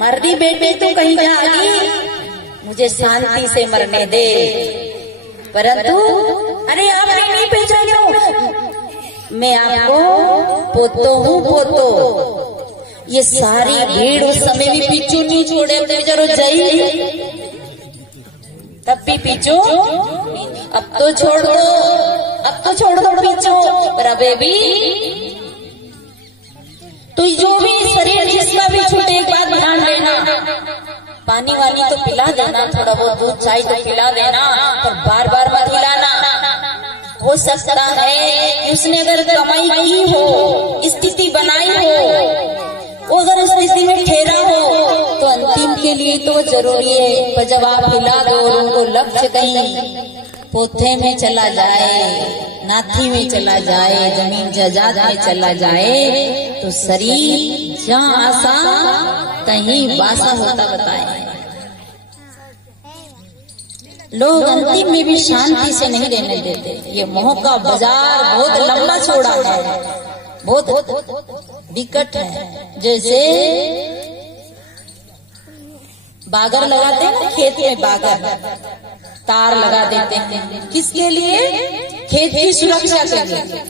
मरनी बेटे तो कहीं जागी, मुझे शांति से मरने दे। परंतु अरे आपने नहीं पहचानो, मैं आपको पोतो हूँ, पोतो। ये सारी भीड़ उस समय भी पीछू नहीं छोड़े, तो जरूर जाई तब भी पीछू। अब तो छोड़ दो, अब तो छोड़ दो पीछू, पर अबे भी तो जो भी शरीर जिसका भी छूटे एक बात ध्यान देना, पानी वानी तो पिला देना, थोड़ा बहुत दूध चाय तो पिला देना, पर बार बार मत हिलाना। हो सकता है कि उसने अगर कमाई की हो, स्थिति बनाई हो, वो अगर उस स्थिति में ठहरा हो तो अंतिम के लिए तो जरूरी है। पर जब आप हिला दो और उनको लक्ष्य कहीं पोथे में चला जाए, नाथी में चला जाए, जमीन जायदाद में चला जाए, तो शरीर जहाँ आसा कहीं वासा होता बताए। लोग अंतिम में भी शांति से नहीं रहने देते। ये मोह का बाजार बहुत लंबा चौड़ा है, बहुत विकट है। जैसे बागर लगाते हैं ना खेत में, बागर तार लगा देते हैं, किसके लिए? खेत की सुरक्षा के लिए,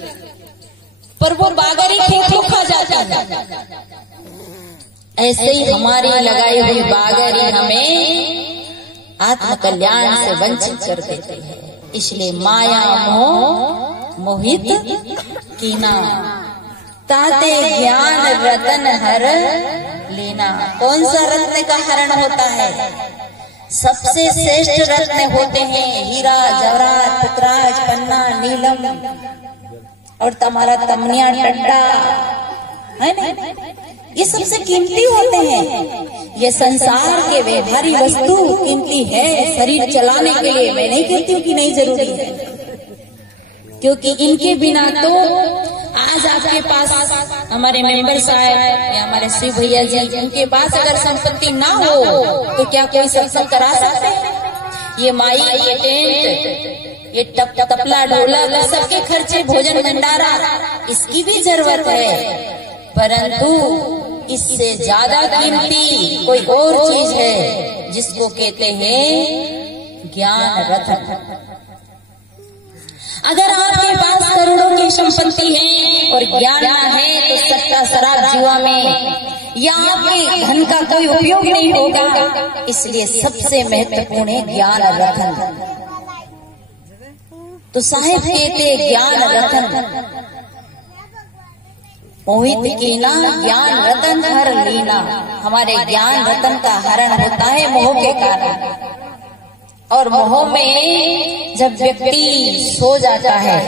पर वो बागर ही खेत को खा जाता है। ऐसे ही हमारी लगाई हुई बागर ही हमें आत्म कल्याण से वंचित कर देते हैं। इसलिए माया मोह मोहित कीना, ताते ज्ञान रतन हर लेना। कौन सा रत्न का हरण होता है? सबसे श्रेष्ठ रत्न होते हैं हीरा, जवाहरात, पुतराज, पन्ना, नीलम और तुम्हारा तमनिया, टड्डा, है ना? ये सबसे कीमती होते हैं। ये संसार के व्यवहारिक वस्तु कीमती है शरीर चलाने के लिए। मैं नहीं कहती हूँ कि नहीं जरूरी है, क्योंकि इनके बिना तो आज आपके पास हमारे मेंबर साहब या हमारे शिव भैया जी, उनके पास अगर संपत्ति ना हो तो क्या कोई सत्संग करा सकते हैं? ये माई, ये टेंट, ये तपला, ढोलक, सबके खर्चे, भोजन भंडारा, इसकी भी जरूरत है। परंतु इससे ज्यादा कीमती कोई और चीज है जिसको कहते हैं ज्ञान रत्न। अगर आपके पास करोड़ों की संपत्ति है और ज्ञान है तो सट्टा शराब जुआ में या आपके धन का कोई उपयोग नहीं होगा। इसलिए सबसे महत्वपूर्ण है ज्ञान रत्न। तो साहिब कहते ज्ञान रत्न मोहित कीना, ज्ञान रतन हर लीना। हमारे ज्ञान रतन का हरण होता है मोह के कारण। और मोह में जब व्यक्ति सो जाता है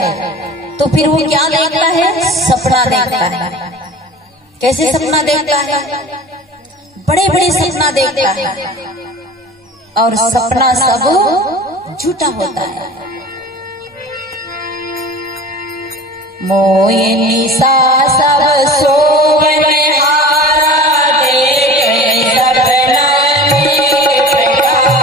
तो फिर वो क्या देखता है? सपना देखता है। कैसे सपना देखता है? बड़े बड़े सपना देखता है, और सपना सब झूठा होता है। मोए निशा सब सोवन हारा, देखे सपना में प्रकारा।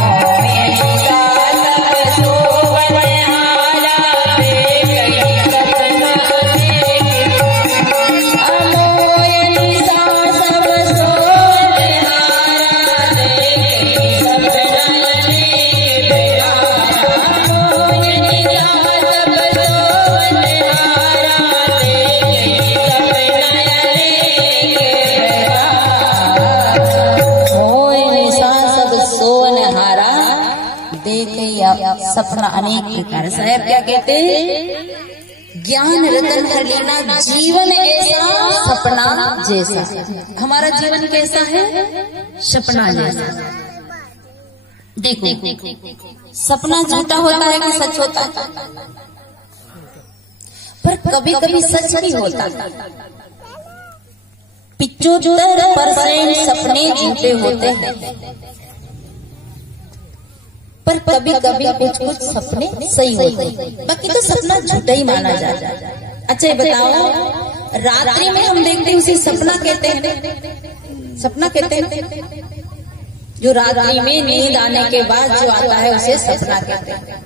मोए निशा सब सोवन हारा, देखे सपना में। मोए निशा सब सोवन हारा, देखे सपना में प्रकारा। मोए निशा सपना अनेक प्रकार। साहब क्या कहते हैं? ज्ञान रतन कर लेना। जीवन ऐसा सपना जैसा। हमारा जीवन कैसा है? सपना जैसा। देखो, सपना झूठा होता है कि सच होता है? पर कभी कभी सच भी होता है। 75% सपने झूठे होते हैं, पर कभी कभी कुछ कुछ सपने सही होते हैं। बाकी तो सपना झूठा ही माना जाता है। अच्छा बताओ, रात्रि में हम देखते हैं उसे सपना कहते हैं। सपना कहते हैं जो रात्रि में नींद आने के बाद जो आता है उसे सपना कहते हैं।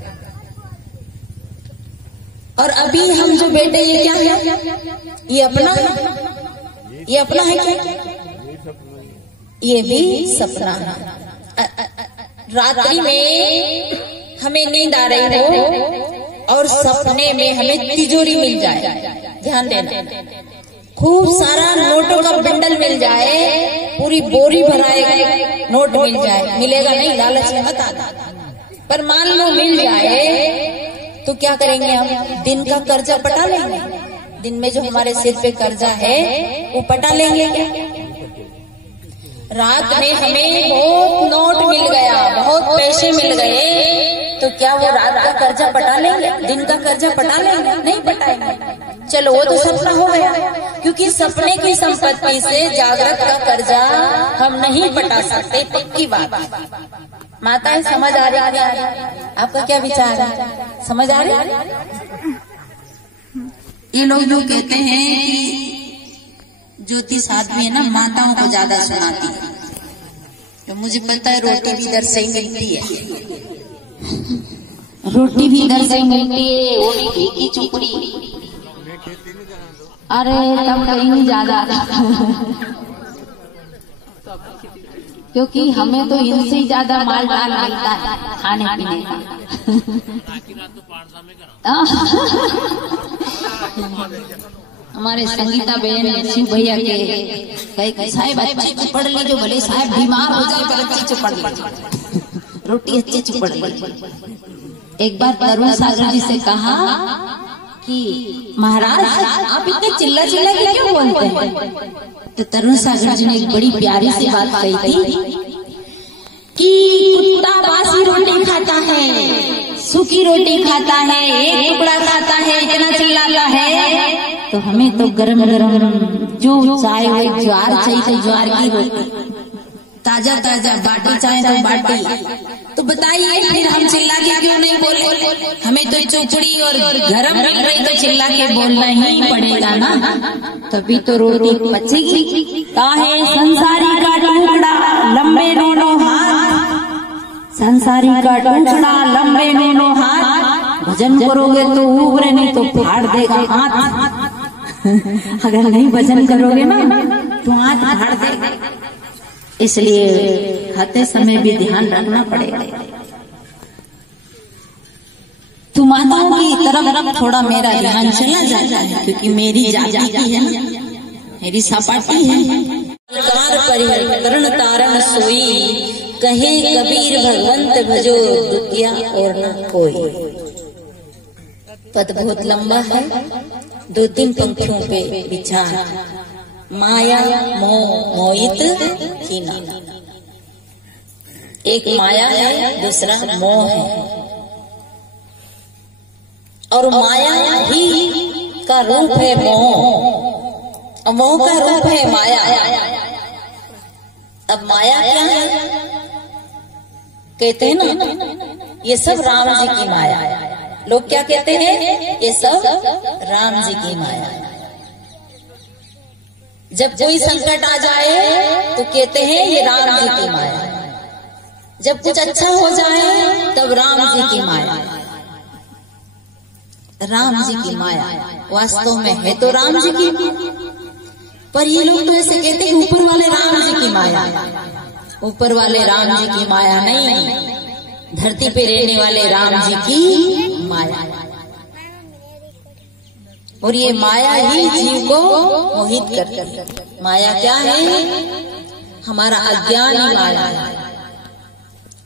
और अभी हम जो बैठे ये क्या है? ये अपना है? ये अपना है क्या? ये भी सपना है। रात्रि में हमें नींद आ रही हो और सपने में हमें तिजोरी मिल जाए, ध्यान देना, खूब सारा नोटों का बंडल मिल जाए, पूरी बोरी भराए नोट मिल जाए, मिलेगा नहीं, लालच में मत आना, पर मान लो मिल जाए तो क्या करेंगे हम? दिन का कर्जा पटा लेंगे, दिन में जो हमारे सिर पे कर्जा है वो पटा लेंगे क्या? रात में हमें बहुत नोट मिल गया, बहुत पैसे मिल गए, तो क्या वो रात का कर्जा पटा लेंगे? दिन का कर्जा पटा लेंगे? नहीं पटाएंगे। चलो वो तो सपना हो गया, क्योंकि सपने की संपत्ति से जागृत का कर्जा हम नहीं पटा सकते, पक्की बात। माताएं समझ आ रही है? आपका क्या विचार है? समझ आ रही है? ये लोग जो कहते हैं कि ज्योतिष आदमी है ना, माताओं को ज्यादा सुनाती है, तो मुझे पता है रोटी भी इधर से ही मिलती है, रोटी भी इधर से ही मिलती है, वो भी घी की चुपड़ी। अरे तब कहीं नहीं ज्यादा क्योंकि हमें तो इनसे ही ज्यादा माल डाल मिलता है खाने पीने का। हमारे संगीता बहन शिव भैया के कई साहब अच्छी चुपड़ लीजिए, भले साहब बीमार हो जाए पर अच्छी चुपड़ लीजिए, रोटी अच्छी चुपड़ लीजिए। एक बार तरुण सागर जी से कहा कि महाराज आप इतने चिल्ला चिल्ला के क्यों बोलते हैं? तो तरुण सागर जी ने एक बड़ी प्यारी सी बात कही थी कि कुत्ता बासी रोटी खाता है, सूखी रोटी खाता है, एक टुकड़ा खाता है, इतना चिल्लाता है, तो हमें तो गरम गरम जो चाहे वो ज्वार चाहिए, तो ज्वार की रोटी, ताजा ताजा बाटी चाहे तो बाटी। तो बताइए फिर हम चिल्ला के क्यों नहीं बोले? हमें तो चुपड़ी और गरम मिल रही तो चिल्ला के बोलना ही पड़ेगा ना, तभी तो रोटी पचेगी। काहे संसारी का टुकड़ा लंबे दोनों हाथ, संसारी का टुकड़ा लंबे दोनों हाथ, भजन करोगे तो उबरे नहीं तो फाड़ देगा हाथ। अगर नहीं भजन करोगे ना तो हाथ फाड़ देगा, इसलिए खाते समय भी ध्यान रखना पड़ेगा। तो माताओं की तरफ थोड़ा मेरा ध्यान चला जाता है, क्योंकि मेरी जाति की है ना, मेरी सपाटी है। कार परिहरण तारण सोई, कहे कबीर भगवंत भजो, द्वितीय और न कोई। पद बहुत लंबा है, 2-3 पंक्तियों पे विचार। माया मोह मोहित कीना, एक माया है, दूसरा मोह है, और माया ही का रूप है मोह, और मोह का रूप है माया। अब माया क्या है? कहते हैं ना ये सब राम जी की माया। लोग क्या कहते हैं? ये सब राम जी की माया। जब कोई संकट आ जाए तो कहते हैं ये राम जी की माया, जब कुछ अच्छा हो जाए तब राम जी की माया। राम जी की माया वास्तव में है तो राम जी की, पर ये लोग तो ऐसे कहते हैं ऊपर वाले राम जी की माया। ऊपर वाले राम जी की माया नहीं, धरती पे रहने वाले राम जी की माया। और ये माया ही जीव को मोहित करती है। माया क्या है? हमारा अज्ञान ही माया है,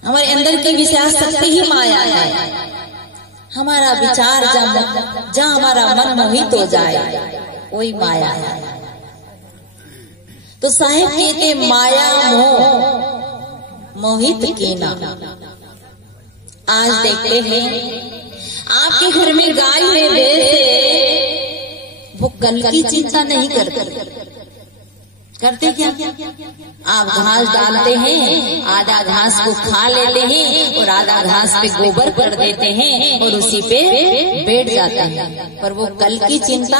हमारे अंदर की विषय शक्ति ही माया है। हमारा विचार जहाँ हमारा मन मोहित हो जाए वही माया है। तो साहिब कहते माया मोह मोहित कीना। आज देखते हैं आपके घर में गाय में भैंस, वो कल की चिंता नहीं करते क्या? आप घास डालते हैं, आधा घास को खा लेते हैं और आधा घास पे गोबर कर देते हैं और उसी पे बैठ जाते हैं, पर वो कल की चिंता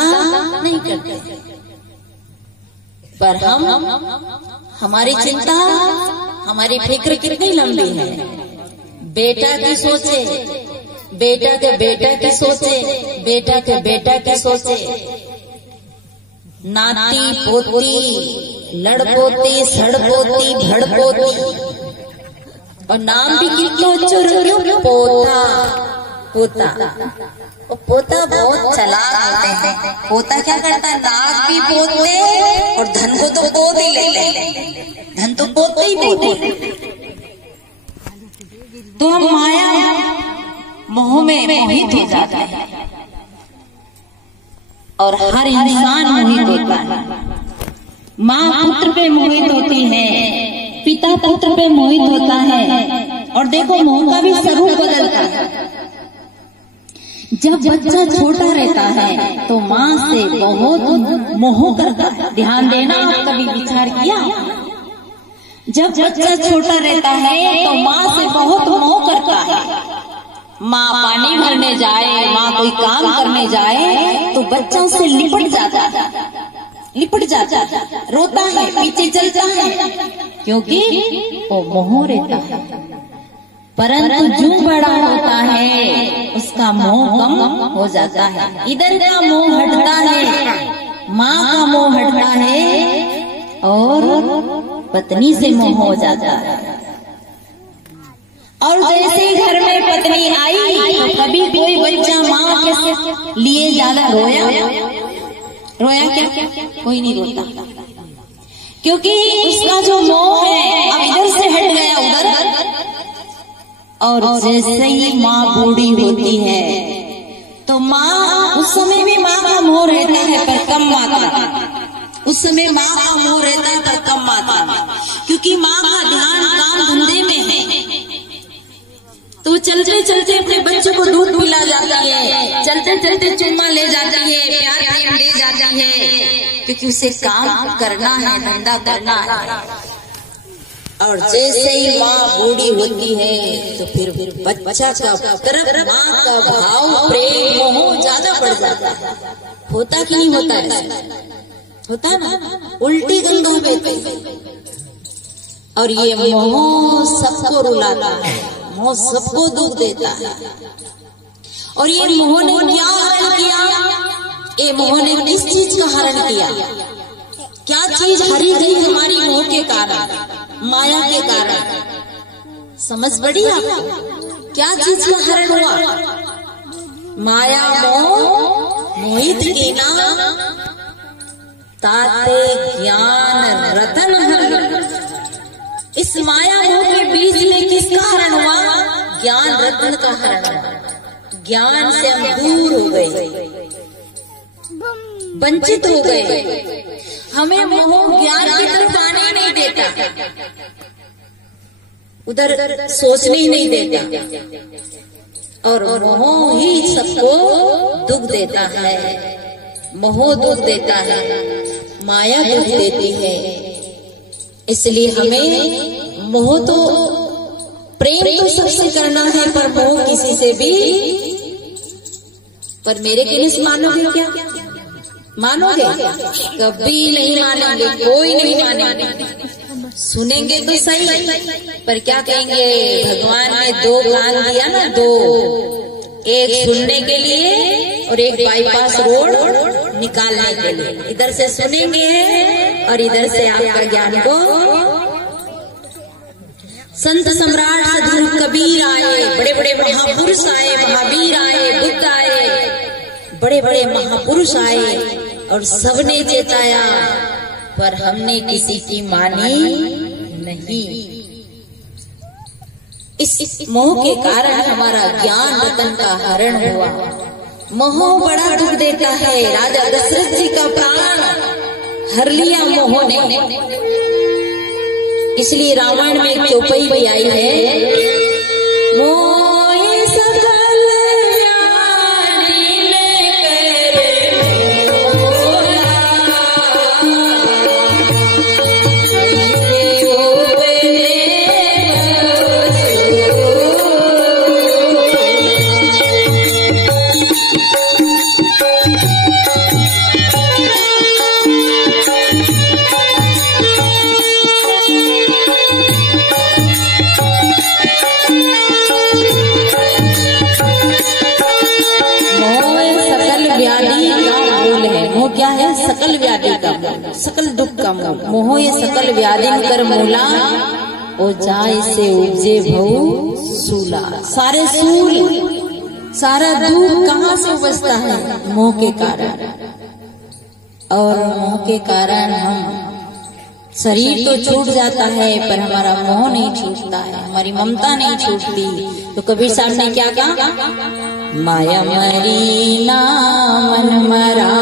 नहीं करते। पर हमारी चिंता, हमारी फिक्र कितनी लंबी है। बेटा की सोचे, बेटा के बेटा की सोचे, बेटा के बेटा की सोचे, नाती पोती लड़पोती, सड़पोती, भड़पोती, और नाम भी कितना अच्छा रखियो, पोता। पोता, पोता बहुत चालाक होते हैं। पोता क्या करता है, नाक भी पोते और धन को तो पोत ही लेते, धन तो पोते ही पोते। तो हम माया मोह में मोहित हो जाते हैं, और हर इंसान मोहित होता है। माँ पुत्र पे मोहित होती है, पिता पुत्र पे मोहित होता है। और देखो मोह का भी स्वरूप बदलता है। जब बच्चा छोटा रहता है तो माँ से बहुत मोह करता है। ध्यान देना, आप कभी विचार किया? जब बच्चा छोटा रहता है तो माँ से बहुत मोह करता है। माँ पानी भरने जाए, माँ कोई काम करने जाए तो बच्चा उससे लिपट जाता है, लिपट जाता है, रोता है, पीछे चलता है, क्योंकि वो मोह रहता है। परंतु जो बड़ा होता है उसका मोह कम हो जाता है। इधर का मोह हटता है, माँ का मोह हटता है, और पत्नी से मोह हो जाता है। और जैसे ही घर में पत्नी आई तो कभी कोई बच्चा माँ के लिए ज्यादा रोया? रोया क्या? कोई नहीं रोता, क्योंकि उसका जो मोह है अब इधर से हट गया उधर। और जैसे ही माँ बूढ़ी होती है तो माँ, उस समय भी माँ का मोह रहता है पर कम मात्रा में। उस समय माँ का मोह रहता है पर कम मात्रा में, क्योंकि माँ का ध्यान काम धंधे में है। तो चलते चलते अपने बच्चों को दूध पिला जाती है, चलते चलते चुम्मा ले जाती है, प्यार प्रेम ले जाती है, क्योंकि उसे काम करना है, धंधा करना है। और जैसे ही माँ बूढ़ी होती है तो फिर बच्चा का तरफ माँ का भाव, प्रेम, मोह ज्यादा बढ़ जाता है। होता कि नहीं होता है? होता ना, उल्टी गंगा बहती। और ये मोह सबको रुलाता है, मोह सबको दुख देता है। और ये मोह ने क्या हरण किया? ये मोह ने किस चीज का हरण किया? क्या चीज हरी गई हमारी मोह के कारण, माया के कारण? समझ पड़ी आपको? क्या चीज का हरण हुआ? माया मोह मोहित कीना, ताते ज्ञान रतन हरण। इस माया मोह के बीच में किसका हरण हुआ? ज्ञान रत्न का हरण हुआ। ज्ञान से हम दूर हो गए, वंचित हो गए। हमें मोह ज्ञान की तरफ आने नहीं देता, उधर सोचने ही नहीं देता। और मोह ही सबको दुख देता है। मोह दुख देता है, माया दुख देती है। इसलिए हमें मोह तो, प्रेम तो सबसे करना है, पर मोह किसी से भी। पर मेरे कहने मानोगे क्या? मानोगे? कभी नहीं मानेंगे, कोई नहीं मानेंगे। सुनेंगे तो सही, पर क्या कहेंगे? भगवान ने दो कान दिया ना, दो, एक सुनने के लिए और एक बाईपास रोड निकालने के लिए। इधर से सुनेंगे और इधर से आपका ज्ञान को। संत सम्राट सद्गुरु कबीर आए, बड़े बड़े महापुरुष आए, महावीर आए, बुद्ध आए, बड़े बड़े महापुरुष आए, और सबने चेताया, पर हमने किसी की मानी नहीं। इस मोह के कारण हमारा ज्ञान रतन का हरण हुआ। मोह बड़ा दुख देता है। राजा दशरथ जी का प्राण हर लिया मोह ने। इसलिए रामायण में एक चौपाई भी आई है, मोहि सकल सकल दुख का मूल। मोह ये सकल व्याधि कर मूला, ओ जाय से उपजे भऊ सूला। सारे सूल, सारा दुख कहाँ से उपजता है? मोह के कारण। और मोह के कारण हम शरीर तो छूट जाता है पर हमारा मोह नहीं छूटता है, हमारी ममता नहीं छूटती। तो कबीर साहब ने क्या कहा? माया मरी ना मन मरा,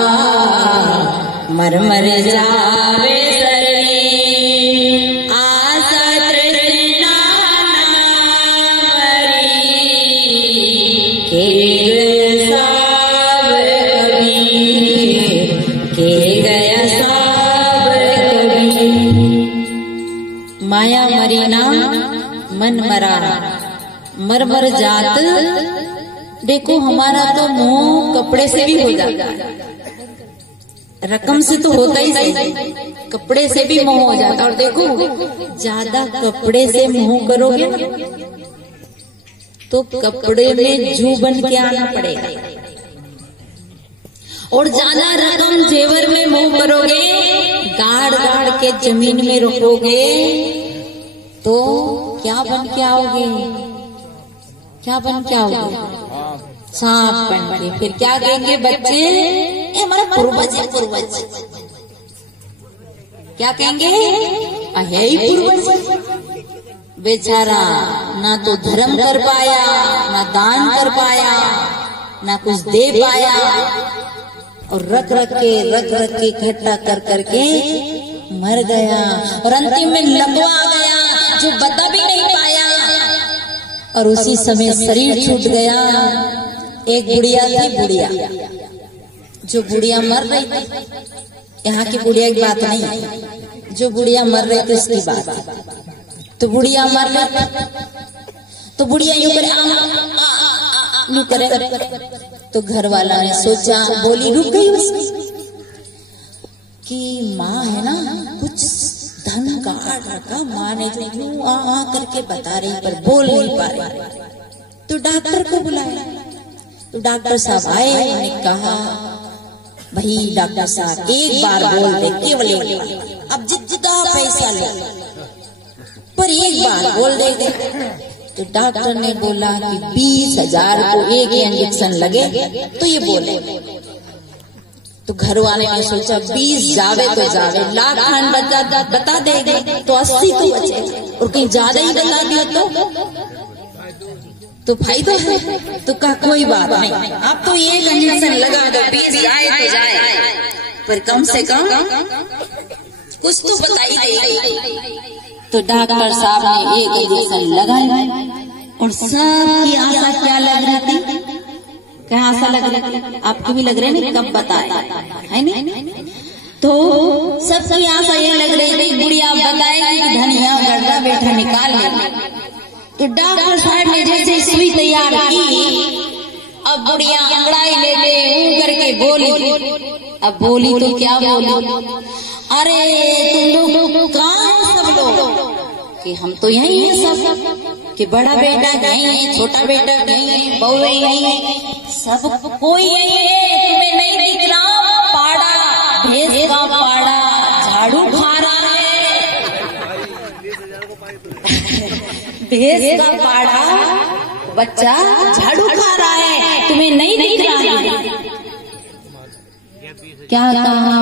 मर मर जावे शरीर, आशा तृष्णा मरी, के सब कबीर, के गया सब कबीर। माया मरी ना मन मरा, मर मर जात। देखो हमारा तो मोह कपड़े से भी हो जाता है, रकम से तो होता ही नहीं, कपड़े से भी मोह हो जाता है। और देखो ज्यादा कपड़े से मोह करोगे ना तो कपड़े में जू बन के आना पड़ेगा। और ज्यादा रकम जेवर में मोह करोगे, गाड़ गाड़ के जमीन में रखोगे तो क्या बन के आओगे? क्या बन के आओगे? सांप बन के। फिर क्या कहेंगे बच्चे? ये हमारा पूर्वज है, पूर्वज। क्या कहेंगे? है ही पूर्वज। बेचारा ना तो धर्म कर पाया, ना दान कर पाया, ना कुछ दे पाया, और रख रख के इकट्ठा कर करके मर गया। और अंतिम में लंगवा आ गया जो बता भी नहीं पाया। और उसी समय शरीर छूट गया। एक बुढ़िया थी, बुढ़िया जो बुढ़िया मर रही थी, यहाँ की बुढ़िया की बात नहीं, जो बुढ़िया मर रही थी उसकी बात। तो बुढ़िया मर रही, तो बुढ़िया यूं करे, तो घर वाला ने सोचा, बोली रुक गई उसकी कि माँ है ना, कुछ धन काट रखा माँ ने, जो यूं आ करके बता रही पर बोल नहीं पा रही। तो डॉक्टर को बुलाया। तो डॉक्टर साहब आए, उन्होंने कहा भाई डॉक्टर साहब एक बार बोल दे, केवल एक बार, अब जितना पैसा ले पर एक बार बोल दे। तो डॉक्टर ने बोला कि 20,000 को एक इंजेक्शन लगे तो ये बोले। तो घर वाले ने सोचा 20 जावे तो जावे, लाख खान बता देगा तो 80 तो बचे, और कहीं ज्यादा ही बता दिया तो फायदा है। तो कहा कोई बात नहीं, आप तो एक इंजेक्शन लगा दो, 20 जाए तो जाए, पर कम से कम कुछ तो बता ही देगी। तो डॉक्टर साहब ने एक इंजेक्शन लगाया और सबकी आशा क्या लग रही थी? क्या आशा लग रही थी? आपको भी लग रही है कब बताए, है नहीं? तो सबकी आशा ये लग रही थी बुढ़िया बताएगी कि धनिया गड्ढा बैठा निकाल ले। तो डॉक्टर साहब ने जैसे सुई तैयार की, अब बुढ़िया अंगड़ाई ले ले करके बोली। अब बोली तो क्या बोली? अरे तुम लोग कहाँ सब लोग? कि हम तो यही है सब, कि बड़ा बेटा यही है, छोटा बेटा यही है, बहू यही है, सब कोई यही है। तुम्हें नहीं दिख रहा? पाड़ा, भैंस का पाड़ा झाड़ू खा रहा है, भैंस का पाड़ा बच्चा झाड़ू खा रहा है, तुम्हें नहीं दिख रहा? क्या कहा?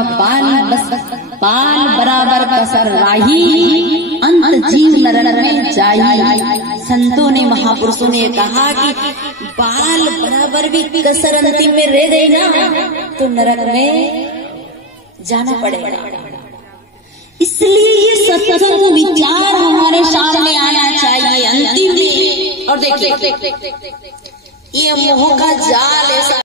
बाल बराबर कसर राही, अंत जीव नरक में जाई। संतों ने, महापुरुषों ने कहा कि बाल बराबर भी कसर अंतिम में रह गई ना तो नरक में जाना पड़ेगा। इसलिए ये सत्संग विचार हमारे सामने आना चाहिए अंतिम में। और देखिए ये मोह का जाल ऐसा